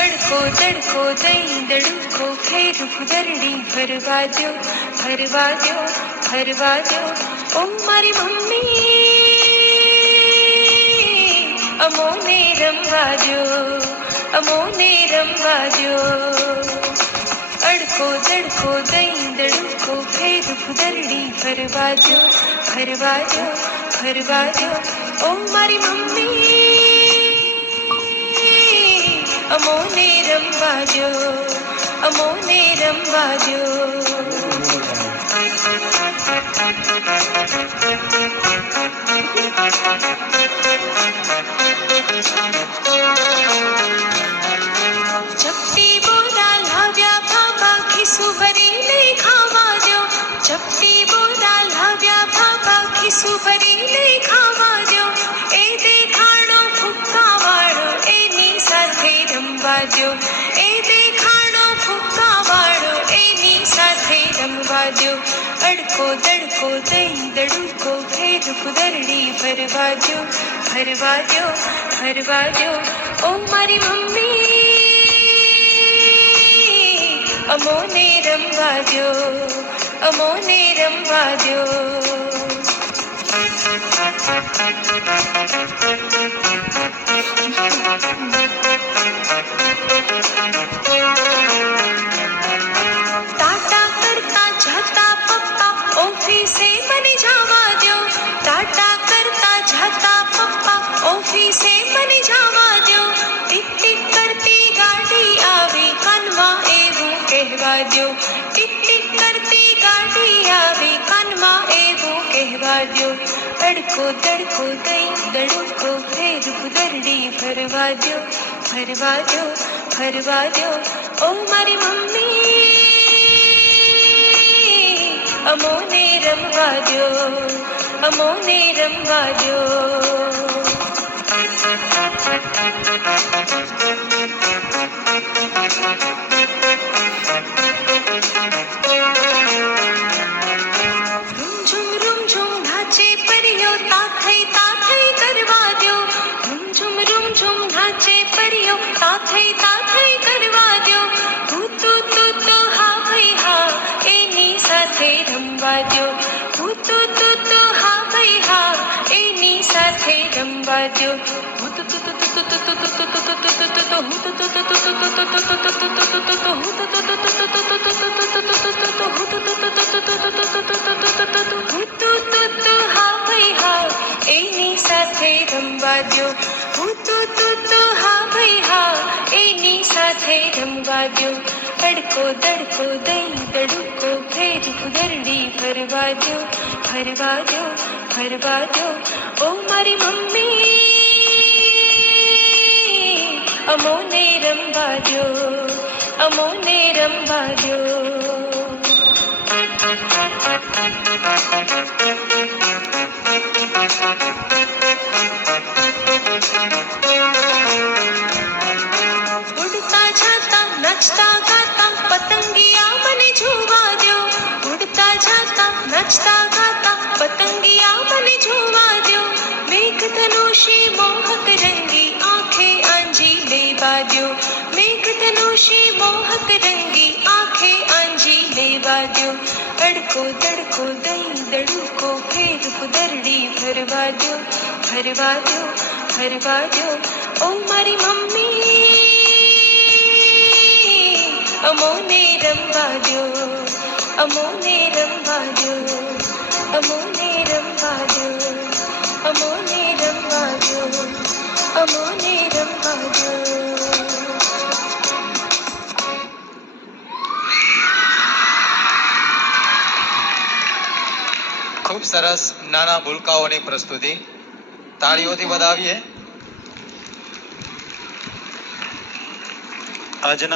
अड़को दड़को दई दड़को फेर फुदरड़ी भरवाजो भरवाजो भरवाजो ओ मारी मम्मी अमोने रमवाजो अमोने रमवाजो अड़को दड़को दई दड़को फेर फुदरड़ी भरवाजो भरवाजो भरवाजो ओ मारी मम्मी अमोने रमवाजो अमोने रमवाजो चपटी बोरा लाव्या बाबा खिसु भरी ले खावाजो चपटी बोरा लाव्या बाबा खिसु भरी ले खावाजो ए देखाणो फुक्का वाळो एनी साथे रमवाजो ए देखाणो फुक्का वाळो एनी साथे रमवाजो अड़को दड़को दई दड़को फेर फुदरड़ी भरवाजो भरवाजो भरवाजो ओ मारी मम्मी अमोने रमवाजो अमोने रमवाजो टाटा करता जाता पप्पा ऑफिसे मने जावाजो टाटा करता जाता पप्पा ऑफिसे मने जावाजो टिक टिक करती गाड़ी आवी कानमा एवं कहवाजो टिक टिक करती गाड़ी आवी कानमा एवं कहवाजो अड़को दड़को दई दड़को फेर फुदरड़ी भरवाजो भरवाजो भरवाजो ओ मारी मम्मी अमोने रमवाजो अमोने रमवाजो रुम झुम नाचे परियो ताथई ताथई करवाजो रुम झुम नाचे परियो ताथई ताथई करवाजो तू हा भाई हा एनी साथे रमवाजो तू हा भाई हा एनी साथे रमवाजो हा भाई हा एनी साथे रमवाजो हा भाई हा एनी साथे रमवाजो अड़को दड़को दई दड़को फेर फुदरड़ी भरवाजो भरवाजो भरवाजो ओ मारी मम्मी अमोने रमवाजो अमोने रमवाजो उड़ता जाता नचता गाता पतंगिया मने झूवाजो उड़ता जाता नचता गाता पतंगिया मने झूवाजो मेघ धनुषी मोहक रंगी आंखें आंजी ले बाजो मेघ धनुषी मोहक रंगी आंखें आंजी ले बाजो अड़को दड़को दई दड़को फेर फुदरड़ी भरवाजो भरवाजो भरवाजो ओ मारी मम्मी अमोने रमवाजो अमोने रमवाजो अमोने रमवाजो अमोने रमवाजो अमोने रमवाजो खूब सरस नाना भूलकाओनी प्रस्तुति ताळीओथी વધાવીએ। આજના